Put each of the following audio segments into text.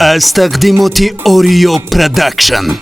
از تقدیمات اوریو پروداکشن.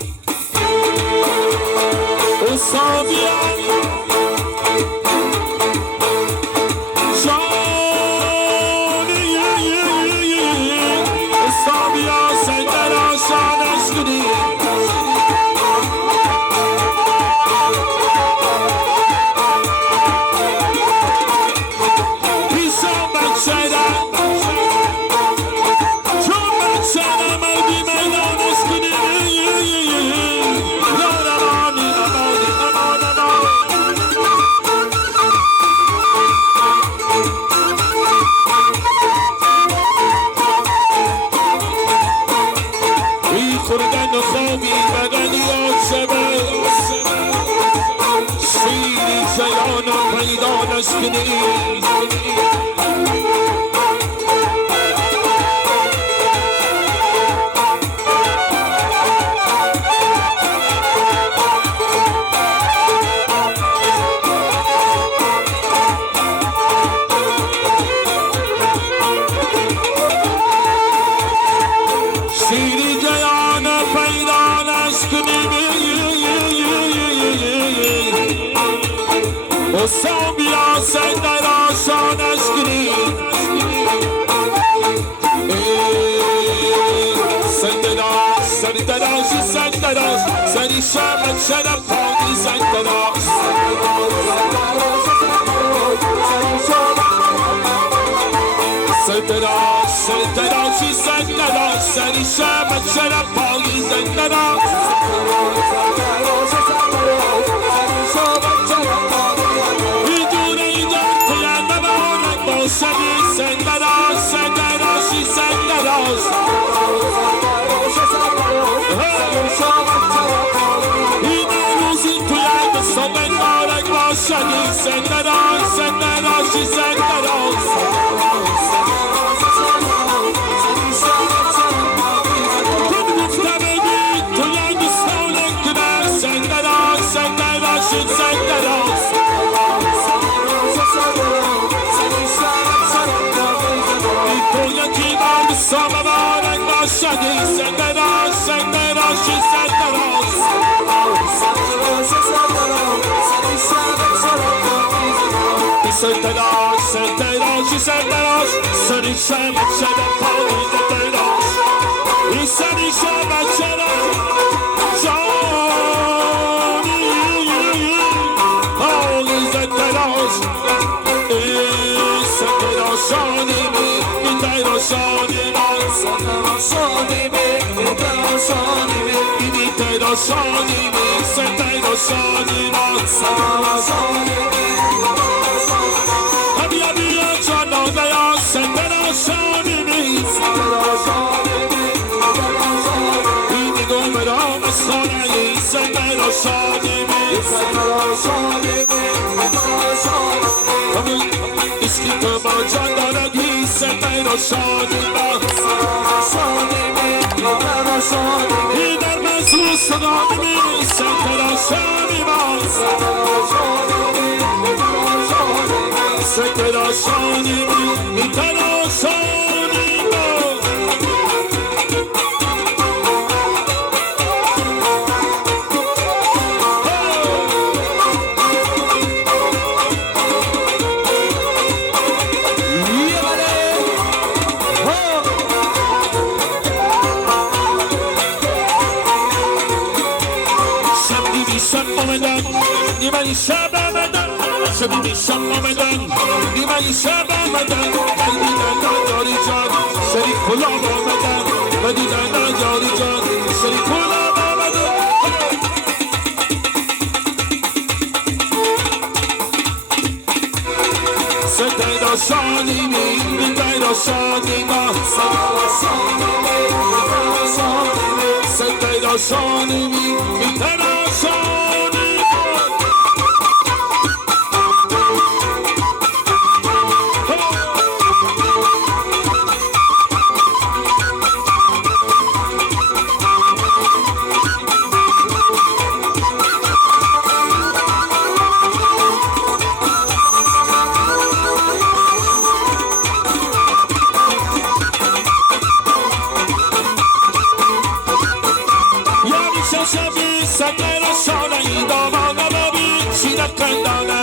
شبیه سگر شانه ای دامانه ببین چیره کندانه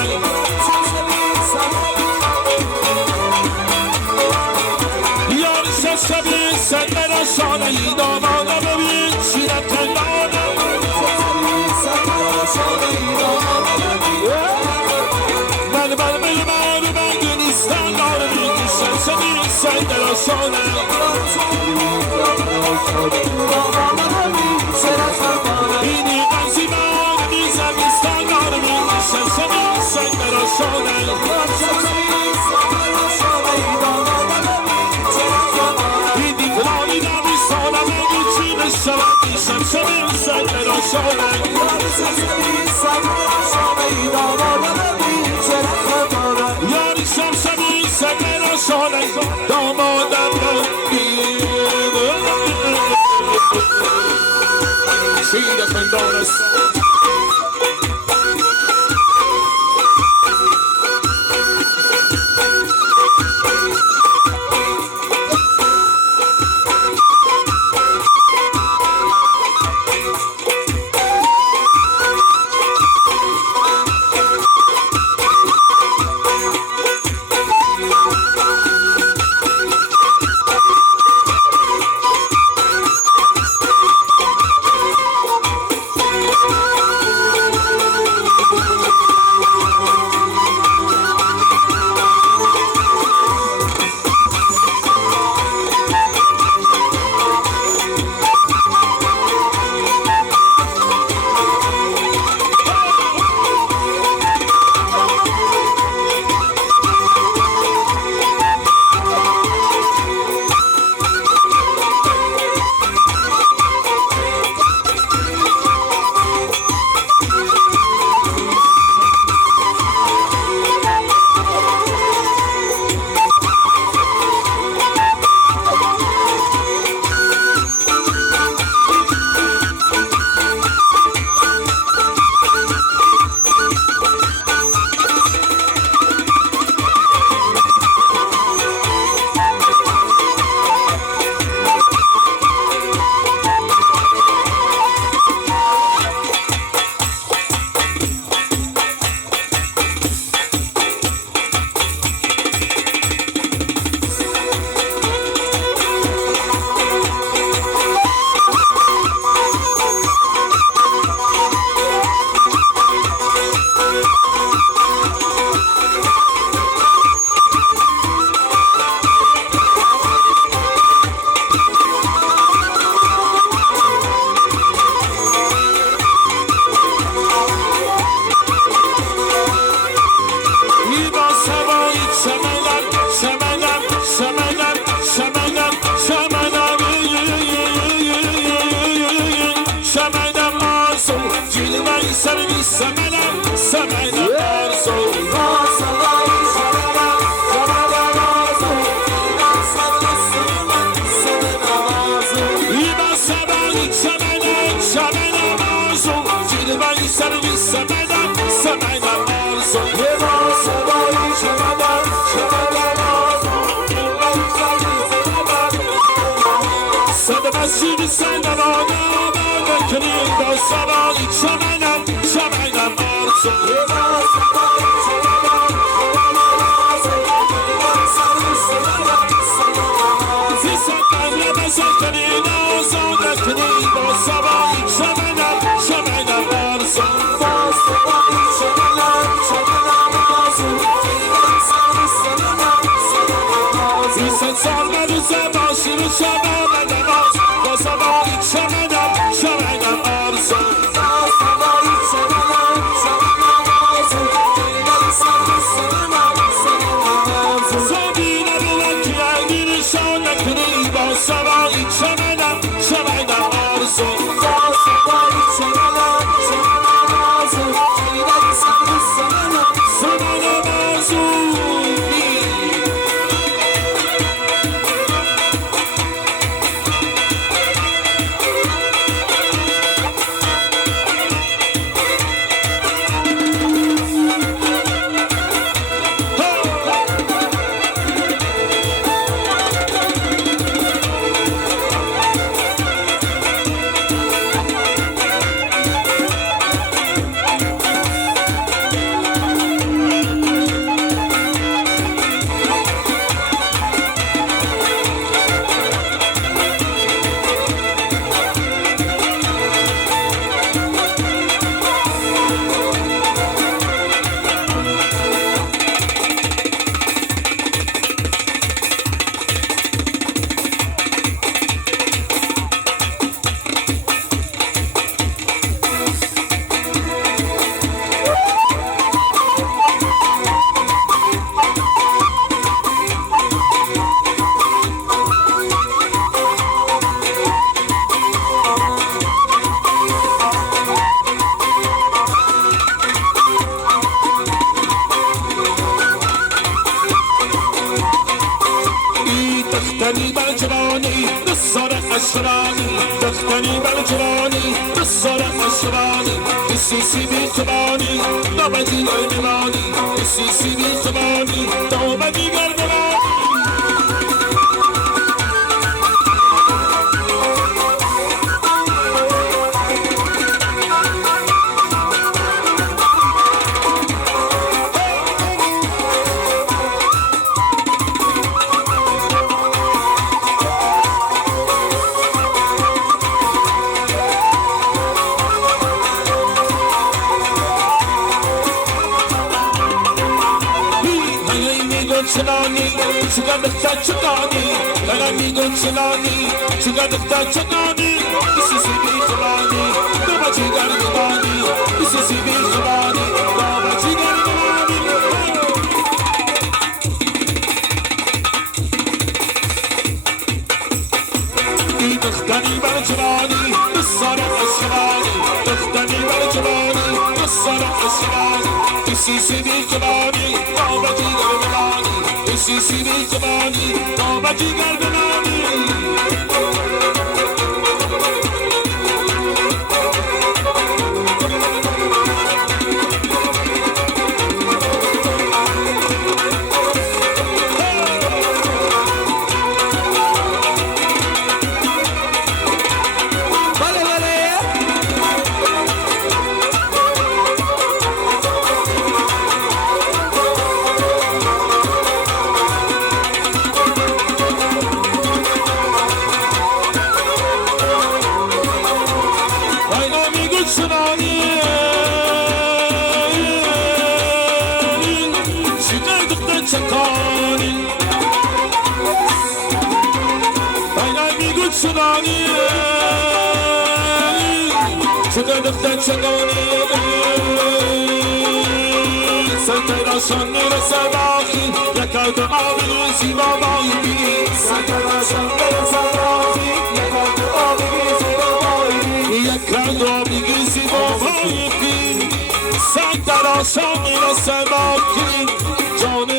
یار شبیه سگر شانه ای دامانه ببین چیره کندانه بله بله بله بله بله نیستن داره میگیشن شبیه سگر شانه اینی قنزی بار میزن نیستن داره میگیشن شبیه سگر شانه اینی کلالی نمی ساله بگی چی بشود میشن شبیه سگر شانه یاری شب شبیه سگر شانه دامادم بگیر چیره کندانه قصار اشرانی دختری بر جوانی قصار اشرانی سیسی بی توانی نامدی گرمانی سیسی بی توانی نامدی گرمانی چنانی چگاه دختر چگانی من میگم چنانی چگاه دختر چگانی کسی بی زبانی بابا جیگر زبانی کسی بی زبانی بابا جیگر زبانی ای دختری بر جوانی بسار اشرانی دختری بر جوانی بسار اشرانی کسی بی زبانی بابا جیگر زبانی سیسی بی زبانی تا جیگر بنانی سنتراشان میرسه باقی یکایت آبی زیبا بایی بی سنتراشان میرسه باقی یکایت آبی زیبا بایی یکایت آبی زیبا بایی بی سنتراشان میرسه باقی جان